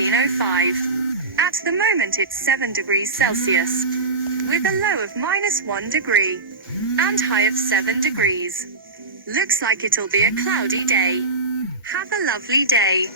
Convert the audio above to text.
13:05. At the moment it's 7 degrees Celsius, with a low of -1 degree, and high of 7 degrees. Looks like it'll be a cloudy day. Have a lovely day.